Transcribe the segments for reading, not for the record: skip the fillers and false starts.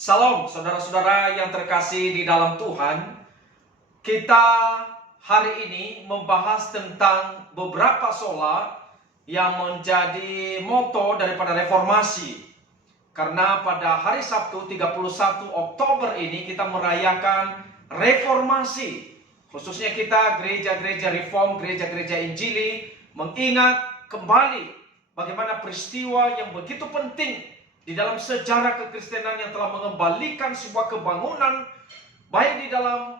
Salam saudara-saudara yang terkasih di dalam Tuhan. Kita hari ini membahas tentang beberapa sola yang menjadi moto daripada reformasi. Karena pada hari Sabtu 31 Oktober ini kita merayakan reformasi. Khususnya kita gereja-gereja reform, gereja-gereja injili mengingat kembali bagaimana peristiwa yang begitu penting di dalam sejarah kekristenan yang telah mengembalikan sebuah kebangunan, baik di dalam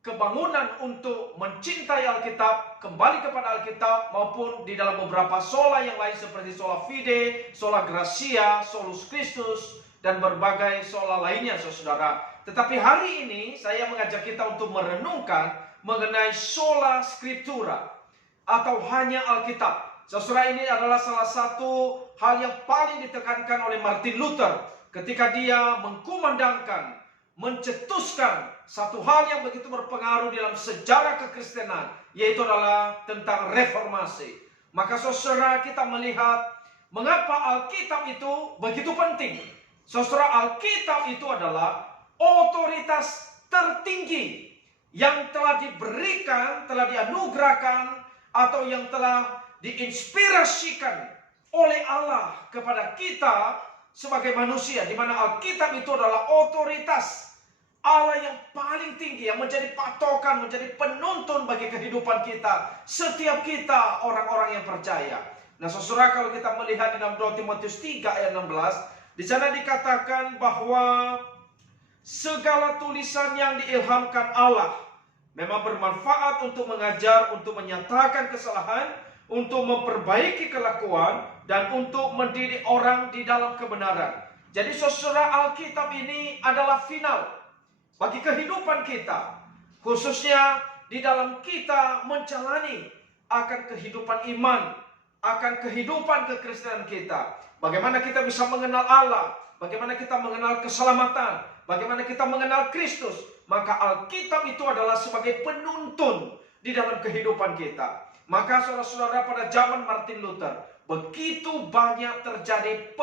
kebangunan untuk mencintai Alkitab, kembali kepada Alkitab, maupun di dalam beberapa sola yang lain seperti sola fide, sola gracia, solus Christus, dan berbagai sola lainnya, saudara. Tetapi hari ini saya mengajak kita untuk merenungkan mengenai sola scriptura atau hanya Alkitab. Saudara, ini adalah salah satu hal yang paling ditekankan oleh Martin Luther ketika dia mengkumandangkan, mencetuskan satu hal yang begitu berpengaruh dalam sejarah kekristenan, yaitu adalah tentang reformasi. Maka saudara, kita melihat mengapa Alkitab itu begitu penting. Saudara, Alkitab itu adalah otoritas tertinggi yang telah diberikan, telah dianugerahkan, atau yang telah diinspirasikan oleh Allah kepada kita sebagai manusia, di mana Alkitab itu adalah otoritas Allah yang paling tinggi, yang menjadi patokan, menjadi penuntun bagi kehidupan kita, setiap kita orang-orang yang percaya. Nah, saudara, kalau kita melihat di dalam 2 Timotius 3 ayat 16, di sana dikatakan bahwa segala tulisan yang diilhamkan Allah memang bermanfaat untuk mengajar, untuk menyatakan kesalahan, untuk memperbaiki kelakuan, dan untuk mendidik orang di dalam kebenaran. Jadi saudara, Alkitab ini adalah final bagi kehidupan kita, khususnya di dalam kita menjalani akan kehidupan iman, akan kehidupan kekristenan kita. Bagaimana kita bisa mengenal Allah, bagaimana kita mengenal keselamatan, bagaimana kita mengenal Kristus. Maka Alkitab itu adalah sebagai penuntun di dalam kehidupan kita. Maka saudara-saudara, pada zaman Martin Luther begitu banyak terjadi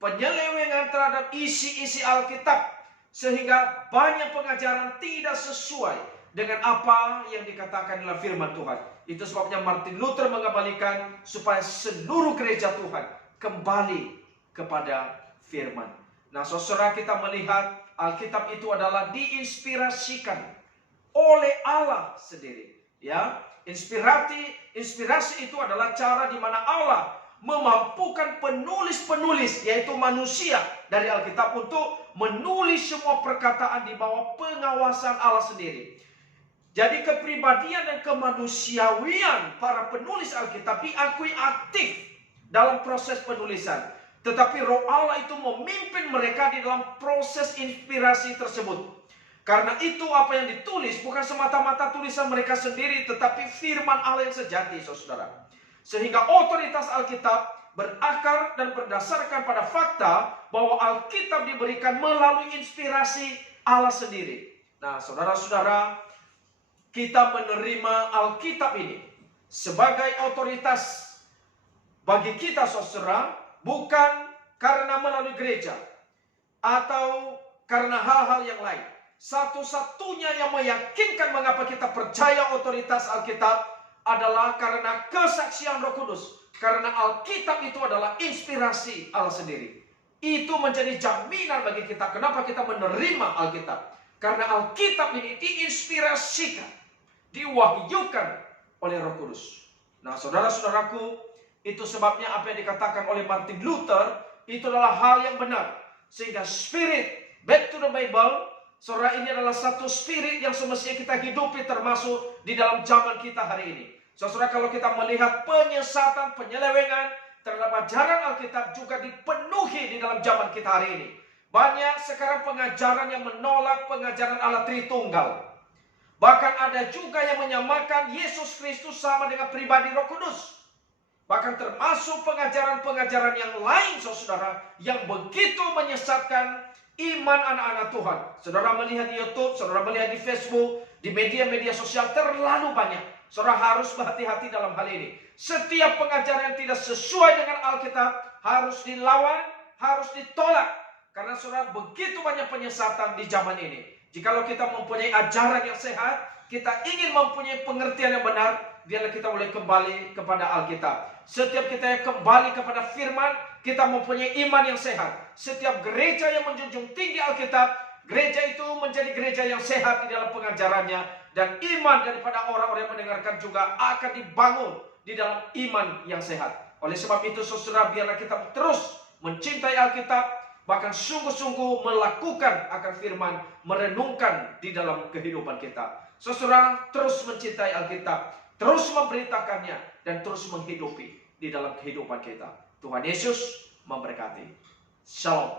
penyelewengan terhadap isi-isi Alkitab, sehingga banyak pengajaran tidak sesuai dengan apa yang dikatakan dalam firman Tuhan. Itu sebabnya Martin Luther mengembalikan supaya seluruh gereja Tuhan kembali kepada firman. Nah, saudara, kita melihat Alkitab itu adalah diinspirasikan oleh Allah sendiri. Ya, inspirasi itu adalah cara di mana Allah memampukan penulis-penulis, yaitu manusia dari Alkitab, untuk menulis semua perkataan di bawah pengawasan Allah sendiri. Jadi kepribadian dan kemanusiawian para penulis Alkitab diakui aktif dalam proses penulisan. Tetapi Roh Allah itu memimpin mereka di dalam proses inspirasi tersebut. Karena itu apa yang ditulis bukan semata-mata tulisan mereka sendiri, tetapi firman Allah yang sejati, saudara. Sehingga otoritas Alkitab berakar dan berdasarkan pada fakta bahwa Alkitab diberikan melalui inspirasi Allah sendiri. Nah, saudara-saudara, kita menerima Alkitab ini sebagai otoritas bagi kita, saudara, bukan karena melalui gereja atau karena hal-hal yang lain. Satu-satunya yang meyakinkan mengapa kita percaya otoritas Alkitab adalah karena kesaksian Roh Kudus. Karena Alkitab itu adalah inspirasi Allah sendiri. Itu menjadi jaminan bagi kita. Kenapa kita menerima Alkitab? Karena Alkitab ini diinspirasikan, diwahyukan oleh Roh Kudus. Nah, saudara-saudaraku, itu sebabnya apa yang dikatakan oleh Martin Luther itu adalah hal yang benar. Sehingga spirit back to the Bible, saudara, ini adalah satu spirit yang semestinya kita hidupi, termasuk di dalam zaman kita hari ini. Saudara, kalau kita melihat penyesatan, penyelewengan terhadap ajaran Alkitab juga dipenuhi di dalam zaman kita hari ini. Banyak sekarang pengajaran yang menolak pengajaran Allah Tritunggal. Bahkan ada juga yang menyamakan Yesus Kristus sama dengan pribadi Roh Kudus. Bahkan termasuk pengajaran-pengajaran yang lain, saudara, yang begitu menyesatkan iman anak-anak Tuhan. Saudara melihat di YouTube, saudara melihat di Facebook, di media-media sosial terlalu banyak. Saudara harus berhati-hati dalam hal ini. Setiap pengajaran yang tidak sesuai dengan Alkitab harus dilawan, harus ditolak. Karena saudara, begitu banyak penyesatan di zaman ini. Jikalau kita mempunyai ajaran yang sehat, kita ingin mempunyai pengertian yang benar, biarlah kita boleh kembali kepada Alkitab. Setiap kita yang kembali kepada firman, kita mempunyai iman yang sehat. Setiap gereja yang menjunjung tinggi Alkitab, gereja itu menjadi gereja yang sehat di dalam pengajarannya. Dan iman daripada orang-orang yang mendengarkan juga akan dibangun di dalam iman yang sehat. Oleh sebab itu saudara, biarlah kita terus mencintai Alkitab, bahkan sungguh-sungguh melakukan akan firman, merenungkan di dalam kehidupan kita. Saudara, terus mencintai Alkitab, terus memberitakannya, dan terus menghidupi di dalam kehidupan kita. Tuhan Yesus memberkati. Shalom.